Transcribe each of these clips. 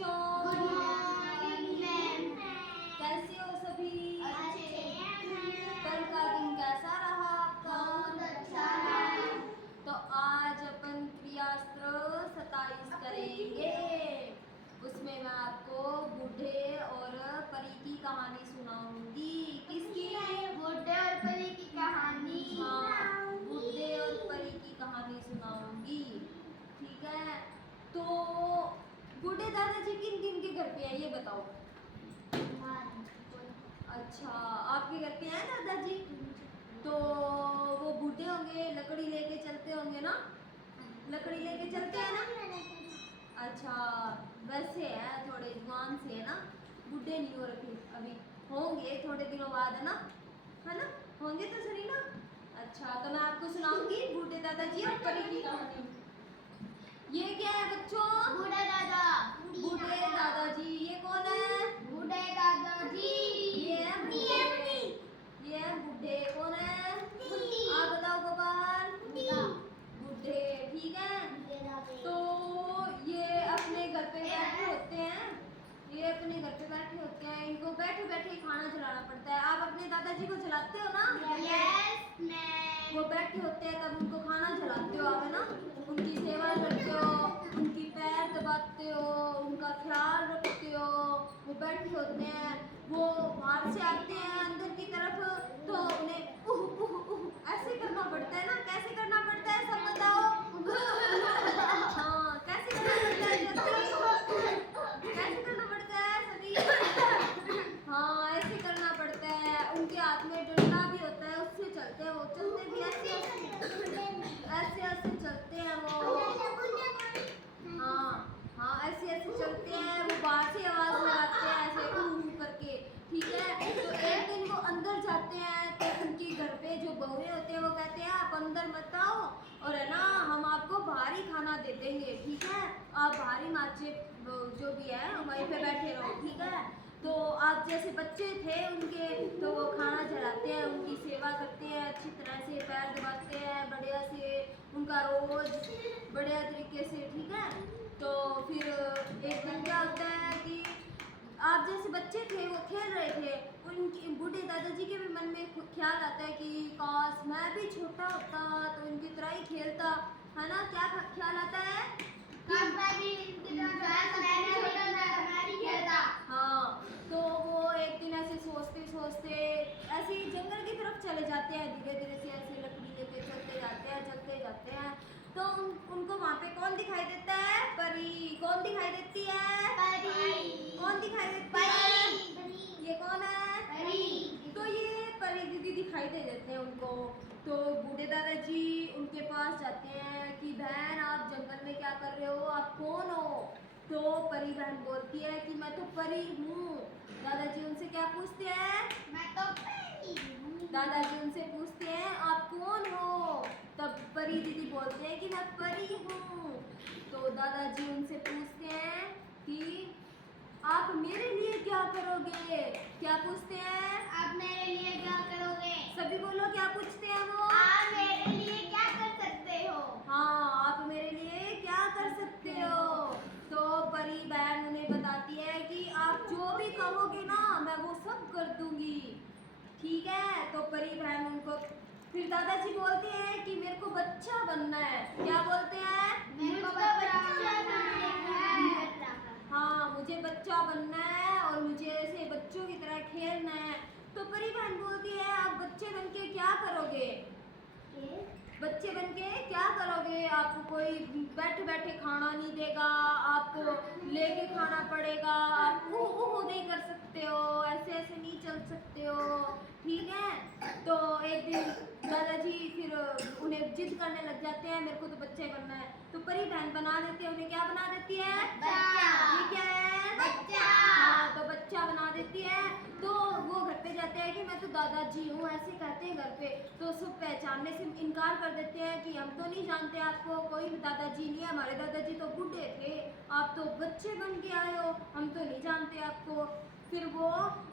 बच्चों। Good morning ma'am. कैसे हो सभी? अच्छे हैं। कल का दिन कैसा रहा आपका? बहुत अच्छा है। तो आज अपन क्रियास्त्र 27 करेंगे। उसमें मैं आपको बूढ़े और परी की कहानी सुनाऊंगी। किसकी? बूढ़े और परी की कहानी। हाँ, बूढ़े और परी की कहानी सुनाऊंगी। ठीक है, तो बूढ़े दादाजी किन किन के घर पे है ये बताओ। अच्छा, आपके घर पे है दादाजी? तो वो बूढ़े होंगे, लकड़ी लेके चलते होंगे ना? लकड़ी लेके चलते हैं ना? अच्छा, वैसे है, थोड़े जवान से है ना, बूढ़े नहीं हो रखे अभी, होंगे थोड़े दिनों बाद, है ना? होंगे तो सही ना? अच्छा, तो मैं आपको सुनाऊंगी बूढ़े दादाजी और परी की कहानी। ये क्या है बच्चों? बूढ़े दादा। बूढ़े दादाजी। ये कौन है? बूढ़े दादाजी। ये है बूढ़े। ये है बूढ़े। कौन है? आप बताओ गोपाल। बूढ़े, ठीक है। तो ये अपने घर पे बैठे होते हैं। ये अपने घर पे बैठे होते हैं, इनको बैठे बैठे खाना खिलाना पड़ता है। आप अपने दादाजी को खिलाते हो ना? Yes ma'am. वो बैठे होते हैं तब उनको खाना खिलाते हो आप, है ना? उनकी सेवा करते हो, उनकी पैर दबाते हो, उनका ख्याल रखते हो। वो बैठे होते हैं, वो बाहर से आते हैं अंदर की तरफ, तो उन्हें उह उह उह ऐसे करना पड़ता है ना? कैसे करना पड़ता है सब बताओ। हाँ, कैसे करना पड़ता है जल्दी? कैसे करना पड़ता है सभी? हाँ, ऐसे करना पड़ता है। उनके हाथ में डंडा भी होता है, उससे चलते हैं। वो चलते भी ऐसे ऐसे ऐसे चलते हैं वो। हाँ हाँ, ऐसे ऐसे चलते हैं। वो बाहर से आवाज लगाते हैं ऐसे ऊ करके, ठीक है। तो एक दिन वो अंदर जाते हैं, तो उनके घर पे जो बहुएं होते हैं वो कहते हैं आप अंदर मत आओ, और है ना हम आपको बाहर ही खाना दे देंगे, ठीक है। आप बाहर ही माचे जो भी है वहीं पे बैठे रहो, ठीक है। तो आप जैसे बच्चे थे उनके, तो वो खाना चलाते हैं, उनकी सेवा करते हैं, अच्छी तरह से पैर दबाते हैं बढ़िया से, उनका रोज बढ़िया तरीके से, ठीक है। तो फिर एक दिन क्या होता है कि आप जैसे बच्चे थे वो खेल रहे थे, उनके बूढ़े दादाजी के भी मन में ख्याल आता है कि काश मैं भी छोटा होता तो इनकी तरह ही खेलता, है ना? क्या ख्याल आता है? हाँ, तो वो एक दिन ऐसे सोचते सोचते ऐसे ही जंगल की तरफ चले जाते हैं, धीरे धीरे से ऐसे लकड़ी लेके चलते जाते हैं। तो उनको वहाँ पे कौन दिखाई देता है? परी। कौन दिखाई देती है? परी। कौन दिखाई देती है? ये कौन है? परी। तो ये परी दीदी दिखाई दे देते हैं उनको। तो बूढ़े दादाजी उनके पास जाते हैं कि बहन आप जंगल में क्या कर रहे हो, आप कौन हो? तो परी बहन बोलती है कि मैं तो परी हूँ। दादाजी उनसे क्या पूछते हैं? मैं तो परी हूँ। दादाजी उनसे पूछते हैं आप कौन हो? तब परी दीदी बोलते हैं कि मैं परी हूँ। तो दादाजी उनसे पूछते हैं कि आप मेरे लिए क्या करोगे? क्या पूछते हैं? आप मेरे लिए क्या करोगे? सभी बोलो, क्या पूछते हैं वो? आप मेरे लिए क्या कर सकते हो? हाँ, आप मेरे लिए क्या कर सकते हो? तो परी बहन उन्हें बताती है कि आप जो भी कहोगे ना मैं वो सब कर दूंगी, ठीक है। तो परी बहन उनको फिर दादाजी बोलते हैं कि मेरे को बच्चा बनना है। क्या बोलते हैं? मेरे को बच्चा बनना है। हाँ, मुझे बच्चा बनना है और मुझे ऐसे बच्चों की तरह खेलना है। तो परी बहन बोलती है आप बच्चे बन के क्या करोगे? बच्चे बन के क्या करोगे? आपको कोई बैठे बैठे खाना नहीं देगा, आपको लेके खाना पड़ेगा, आप ऊह नहीं कर सकते हो, ऐसे ऐसे नहीं चल सकते हो, ठीक है। तो एक दिन दादाजी फिर उन्हें जिद करने लग जाते हैं मेरे को तो बच्चे बनना है। तो परी बहन बना देती है उन्हें। क्या बना देती है? ये क्या है? बच्चा। हाँ, तो बच्चा बना देती है। तो वो घर पे जाते हैं कि मैं तो दादाजी हूँ, ऐसे कहते हैं घर पे, तो सब पहचानने से इनकार कर देते हैं कि हम तो नहीं जानते आपको, कोई दादाजी नहीं है, हमारे दादाजी तो बूढ़े थे, आप तो बच्चे बन के आए हो, हम तो नहीं जानते आपको। फिर वो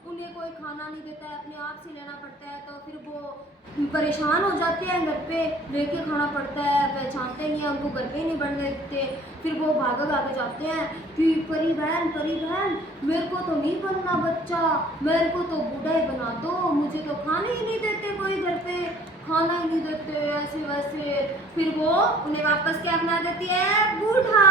उन्हें कोई खाना नहीं देता है, अपने आप से लेना पड़ता है, तो फिर वो परेशान हो जाते हैं, घर पे लेके खाना पड़ता है, पहचानते नहीं है, उनको घर पे ही नहीं बनने देते। फिर वो भागे भागे जाते हैं कि परी बहन मेरे को तो नहीं बनना बच्चा, मेरे को तो बूढ़ा ही बना दो, मुझे तो खाने ही नहीं देते, कोई घर पे खाना ही नहीं देते, ऐसे वैसे। फिर वो उन्हें वापस क्या बना देती है, बूढ़ा।